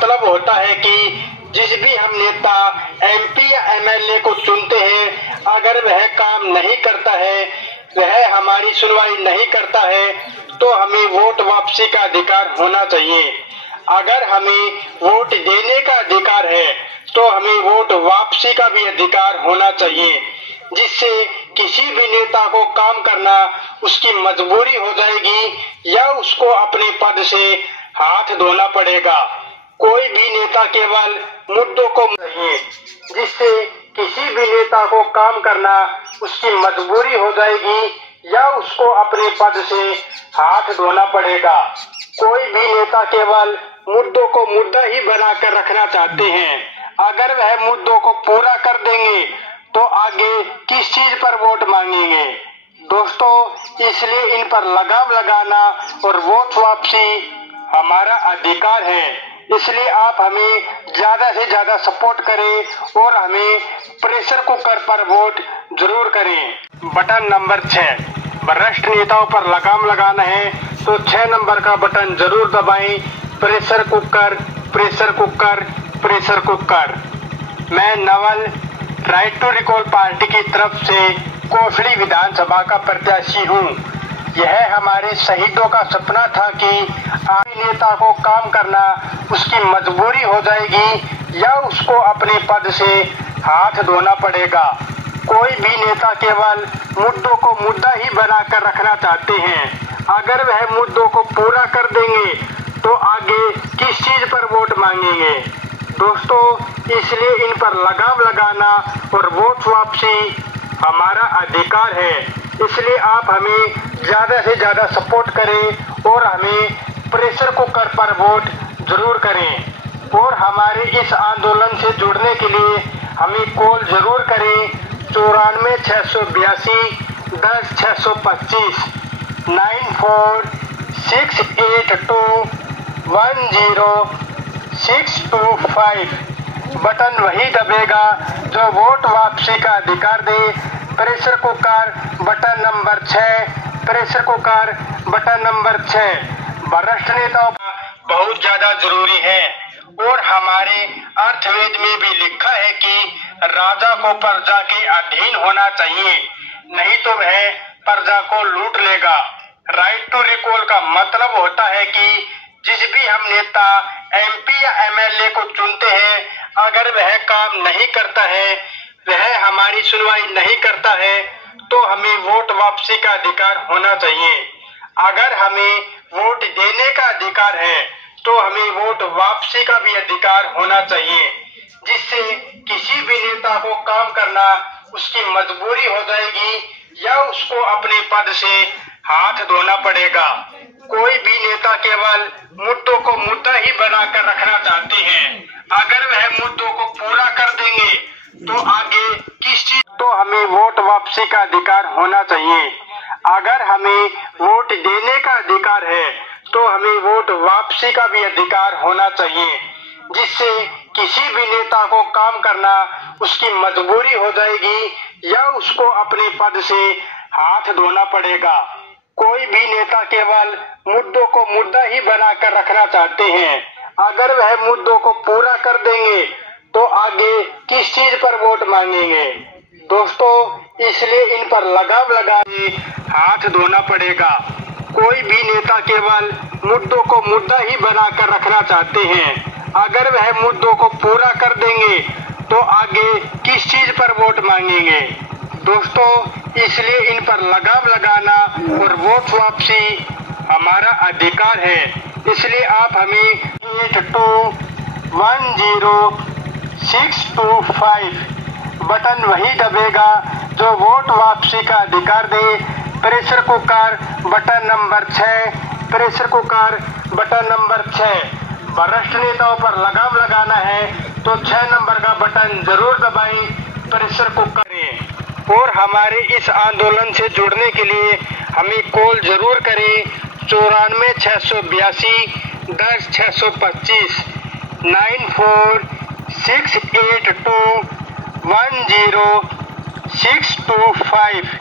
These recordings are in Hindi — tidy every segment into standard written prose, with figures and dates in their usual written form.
मतलब होता है कि जिस भी हम नेता एमपी या एमएलए को चुनते हैं, अगर वह काम नहीं करता है, वह हमारी सुनवाई नहीं करता है, तो हमें वोट वापसी का अधिकार होना चाहिए। अगर हमें वोट देने का अधिकार है तो हमें वोट वापसी का भी अधिकार होना चाहिए, जिससे किसी भी नेता को काम करना उसकी मजबूरी हो जाएगी या उसको अपने पद से हाथ धोना पड़ेगा। कोई भी नेता केवल मुद्दों को चाहिए, जिससे किसी भी नेता को काम करना उसकी मजबूरी हो जाएगी या उसको अपने पद से हाथ धोना पड़ेगा। कोई भी नेता केवल मुद्दों को मुद्दा ही बनाकर रखना चाहते हैं। अगर वह मुद्दों को पूरा कर देंगे तो आगे किस चीज पर वोट मांगेंगे। दोस्तों, इसलिए इन पर लगाम लगाना और वोट वापसी हमारा अधिकार है। इसलिए आप हमें ज्यादा से ज्यादा सपोर्ट करें और हमें प्रेशर कुकर पर वोट जरूर करें। बटन नंबर 6, भ्रष्ट नेताओं पर लगाम लगाना है तो 6 नंबर का बटन जरूर दबाएं। Pressure cooker, pressure cooker, pressure cooker. मैं Naval right to recall party की तरफ से कोसली विधानसभा का प्रत्याशी हूँ। यह हमारे शहीदों का सपना था कि आगे नेता को काम करना उसकी मजबूरी हो जाएगी या उसको अपने पद से हाथ धोना पड़ेगा। कोई भी नेता केवल मुद्दों को मुद्दा ही बनाकर रखना चाहते हैं। अगर वह मुद्दों को पूरा कर देंगे तो आगे किस चीज पर वोट मांगेंगे। दोस्तों, इसलिए इन पर लगाम लगाना और वोट वापसी हमारा अधिकार है। इसलिए आप हमें ज्यादा से ज्यादा सपोर्ट करें और हमें प्रेशर कुकर पर वोट जरूर करें। और हमारे इस आंदोलन से जुड़ने के लिए हमें कॉल जरूर करें 94 682 10 625 9468210625। बटन वही दबेगा जो वोट वापसी का अधिकार दे। Pressure cooker button number 6, pressure cooker button number 6 भ्रष्ट नेताओं बहुत ज्यादा जरूरी है। और हमारे अर्थवेद में भी लिखा है कि राजा को प्रजा के अधीन होना चाहिए, नहीं तो वह प्रजा को लूट लेगा। राइट टू रिकॉल का मतलब होता है कि जिस भी हम नेता एमपी या एमएलए को चुनते हैं, अगर वह काम नहीं करता है, वह हमारी सुनवाई नहीं करता है, तो हमें वोट वापसी का अधिकार होना चाहिए। अगर हमें वोट देने का अधिकार है तो हमें वोट वापसी का भी अधिकार होना चाहिए, जिससे किसी भी नेता को काम करना उसकी मजबूरी हो जाएगी या उसको अपने पद से हाथ धोना पड़ेगा। कोई भी नेता केवल मुद्दों को मुद्दा ही बनाकर रखना चाहते हैं। अगर वह मुद्दों को पूरा कर देंगे तो आगे किस चीज, तो हमें वोट वापसी का अधिकार होना चाहिए। अगर हमें वोट देने का अधिकार है तो हमें वोट वापसी का भी अधिकार होना चाहिए, जिससे किसी भी नेता को काम करना उसकी मजबूरी हो जाएगी या उसको अपने पद से हाथ धोना पड़ेगा। कोई भी नेता केवल मुद्दों को मुद्दा ही बनाकर रखना चाहते हैं। अगर वह मुद्दों को पूरा कर देंगे तो आगे किस चीज पर वोट मांगेंगे। दोस्तों, इसलिए इन पर लगाम लगाने हाथ धोना पड़ेगा। कोई भी नेता केवल मुद्दों को मुद्दा ही बनाकर रखना चाहते हैं। अगर वह मुद्दों को पूरा कर देंगे तो आगे किस चीज पर वोट मांगेंगे। दोस्तों, इसलिए इन पर लगाम लगाना और वोट वापसी हमारा अधिकार है। इसलिए आप हमें 81210625 बटन वही दबेगा जो वोट वापसी का अधिकार दे। Pressure cooker button number 6, pressure cooker button number 6 भ्रष्ट नेताओं पर लगाम लगाना है तो 6 नंबर का बटन जरूर दबाएं, प्रेशर कुकर करें। और हमारे इस आंदोलन से जुड़ने के लिए हमें कॉल जरूर करें 94 682 10 625 9468210625।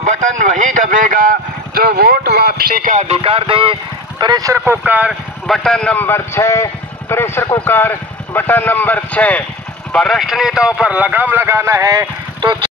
बटन वही दबेगा जो वोट वापसी का अधिकार दे। Pressure cooker button number 6, pressure cooker button number 6। भ्रष्ट नेताओं पर लगाम लगाना है तो